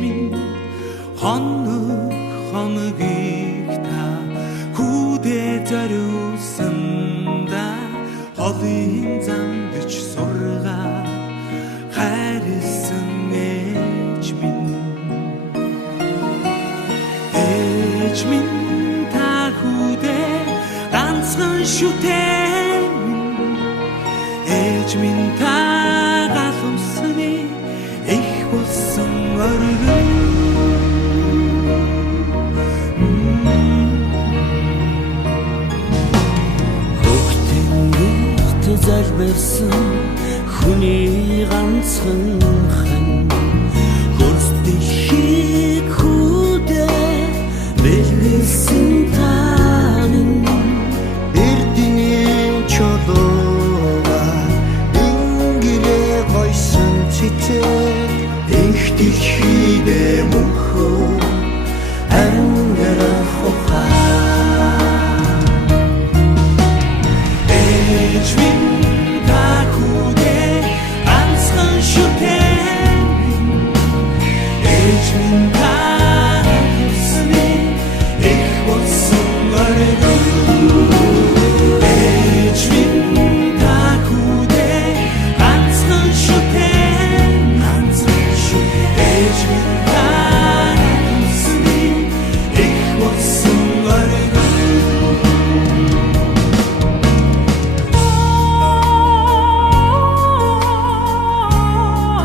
минь хоног хоногийг та хүүдээ зориулсанда холын замдч сургаа хайрлсан ээж минь та хүүдээ ганцхан шүтээ ээж минь та галуусны их болсон оргил залбирсан хүний ганцхан хэн хөрс дэлхийг хүүдээ бэлгэлсэн таанин эрдэнийн чулууга ингирээ гойсон цэцэг их дэлхийдээ мөнхөө ангара хухаа ээж минь та хүүдээ ганцхан шүтээ ээж минь та галуусны их болсон оргил ээж минь та хүүдээ ганцхан шүтээ ээж минь та галуусны их болсон оргил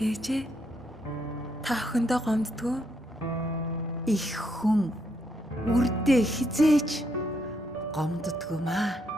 Ээжээ та охиндоо гомддгөө их хүн үрдээ хизээч гомддгүй маа.